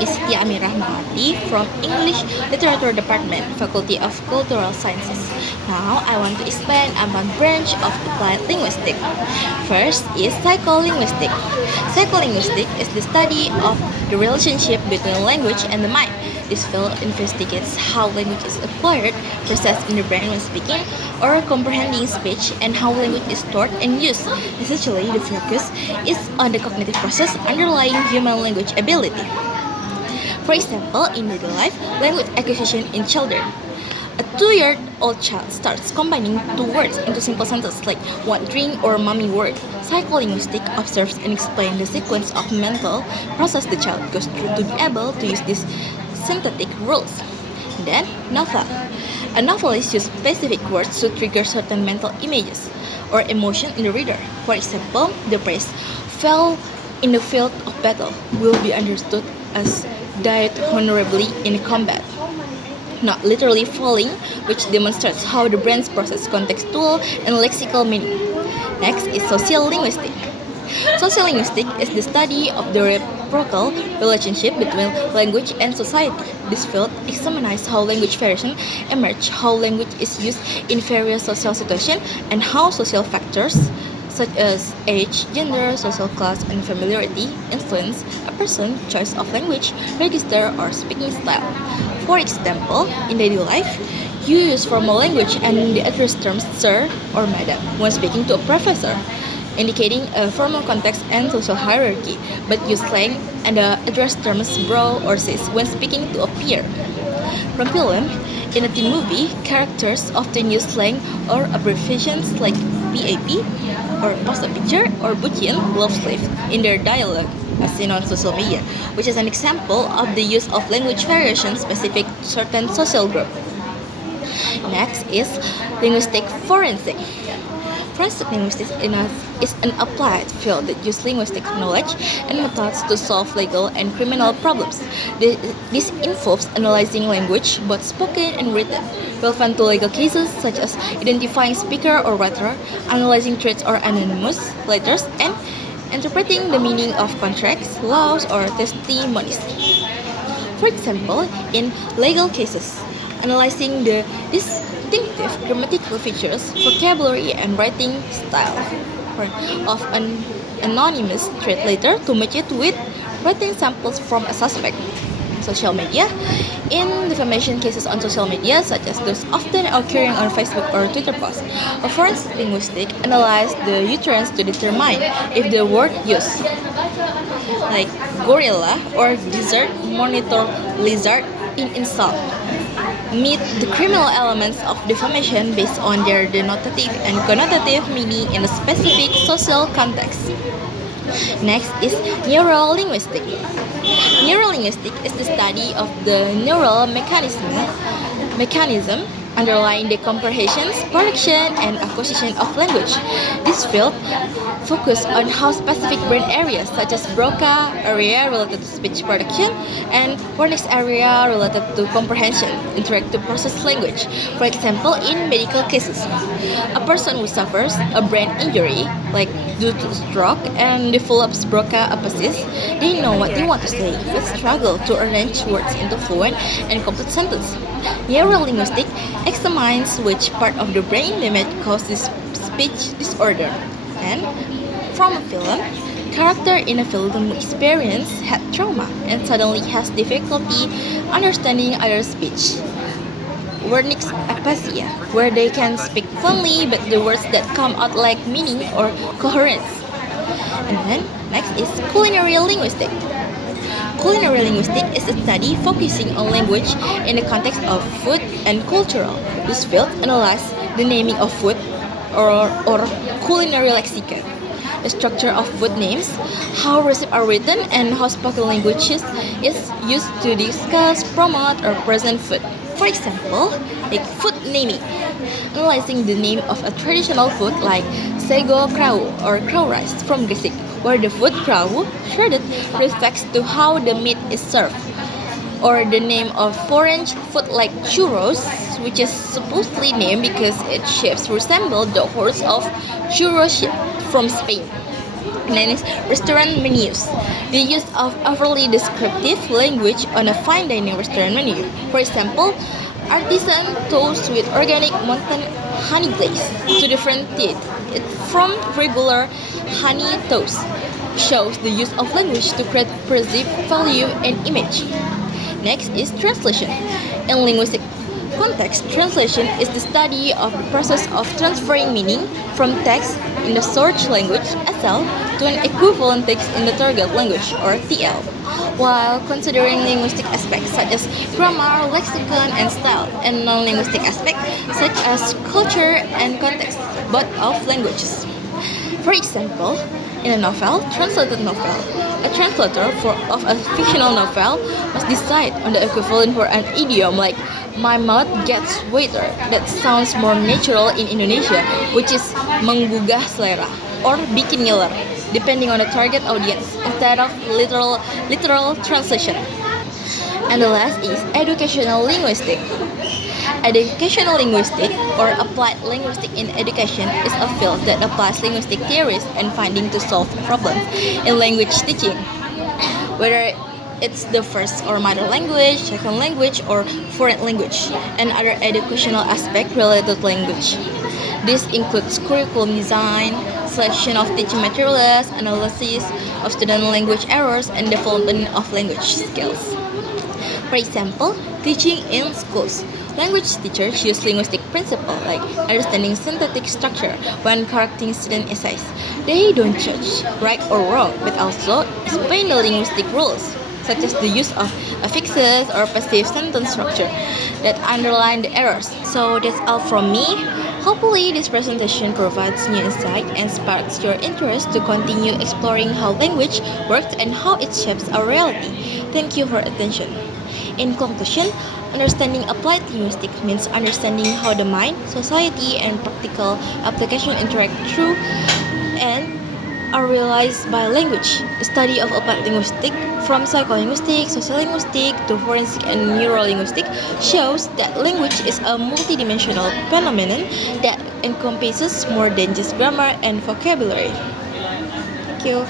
is Tia Amirah Mahati from English Literature Department, Faculty of Cultural Sciences. Now, I want to explain about branch of applied linguistics. First is psycholinguistics. Psycholinguistics is the study of the relationship between language and the mind. This field investigates how language is acquired, processed in the brain when speaking or comprehending speech, and how language is stored and used. Essentially, the focus is on the cognitive process underlying human language ability. For example, in daily life, language acquisition in children. A 2-year-old child starts combining two words into simple sentences like want drink or mommy word. Psycholinguistics observes and explains the sequence of mental process the child goes through to be able to use these synthetic rules. Then, novel. A novelist uses specific words to trigger certain mental images or emotion in the reader. For example, the phrase fell in the field of battle will be understood as died honorably in combat, not literally falling, which demonstrates how the brain processes contextual and lexical meaning. Next is sociolinguistics. Sociolinguistics is the study of the reciprocal relationship between language and society. This field examines how language variation emerge, how language is used in various social situations, and how social factors such as age, gender, social class, and familiarity influence a person's choice of language, register, or speaking style. For example, in daily life, you use formal language and the address terms sir or madam when speaking to a professor, indicating a formal context and social hierarchy, but use slang and the address terms bro or sis when speaking to a peer. From film, in a teen movie, characters often use slang or abbreviations like PAP or post a picture or bucin love slave in their dialogue, as seen on social media, which is an example of the use of language variation specific to certain social group. Next is linguistic forensic. Forensic linguistics is an applied field that uses linguistic knowledge and methods to solve legal and criminal problems. This involves analyzing language, both spoken and written, relevant to legal cases such as identifying speaker or writer, analyzing threats or anonymous letters, and interpreting the meaning of contracts, laws, or testimonies. For example, in legal cases, analyzing the distinctive grammatical features, vocabulary, and writing style of an anonymous threat letter to match it with writing samples from a suspect. Social media. In defamation cases on social media, such as those often occurring on Facebook or Twitter posts, a forensic linguistic analyzes the utterance to determine if the word used, like gorilla or desert, monitor lizard in insult, meet the criminal elements of defamation based on their denotative and connotative meaning in a specific social context. Next is neurolinguistics. Neurolinguistics is the study of the neural mechanism underlying the comprehension, production, and acquisition of language. This field focuses on how specific brain areas such as Broca area related to speech production and Wernicke's area related to comprehension interact to process language. For example, in medical cases, a person who suffers a brain injury, like due to stroke, and develops Broca apathesis, they know what they want to say, but struggle to arrange words into fluent and complete sentence. Neurolinguistics examines which part of the brain damage causes speech disorder. And from a film, character in a film experience had trauma and suddenly has difficulty understanding other speech. Wernicke's aphasia, where they can speak fluently but the words that come out lack meaning or coherence. And then next is culinary linguistics. Culinary linguistics is a study focusing on language in the context of food and cultural. This field analyzes the naming of food or culinary lexicon, the structure of food names, how recipes are written, and how spoken language is used to discuss, promote, or present food. For example, like food naming, analyzing the name of a traditional food like sego krau or crow rice from Gresik, where the food krau shredded reflects to how the meat is served, or the name of foreign food like churros, which is supposedly named because its shapes resemble the horns of churros from Spain. And then is restaurant menus. The use of overly descriptive language on a fine dining restaurant menu. For example, artisan toast with organic mountain honey glaze to differentiate it from regular honey toast shows the use of language to create perceived value and image. Next is translation. In linguistic context, translation is the study of the process of transferring meaning from text in the source language (SL) to an equivalent text in the target language or TL, while considering linguistic aspects such as grammar, lexicon, and style, and non-linguistic aspects such as culture and context, both of languages. For example, in a novel, translated novel, a translator of a fictional novel must decide on the equivalent for an idiom like "my mouth gets wetter" that sounds more natural in Indonesia, which is menggugah selera or bikin ngiler, depending on the target audience, instead of literal translation. And the last is educational linguistics. Educational linguistics, or applied linguistics in education, is a field that applies linguistic theories and findings to solve problems in language teaching, whether it's the first or mother language, second language, or foreign language, and other educational aspects related to language. This includes curriculum design, selection of teaching materials, analysis of student language errors, and development of language skills. For example, teaching in schools. Language teachers use linguistic principles like understanding synthetic structure when correcting student essays. They don't judge right or wrong, but also explain the linguistic rules, such as the use of affixes or passive sentence structure that underline the errors. So that's all from me. Hopefully, this presentation provides new insight and sparks your interest to continue exploring how language works and how it shapes our reality. Thank you for attention. In conclusion, understanding applied linguistics means understanding how the mind, society, and practical application interact through and are realized by language. The study of applied linguistics, from psycholinguistics, sociolinguistics, to forensic and neurolinguistics, shows that language is a multidimensional phenomenon that encompasses more than just grammar and vocabulary. Thank you.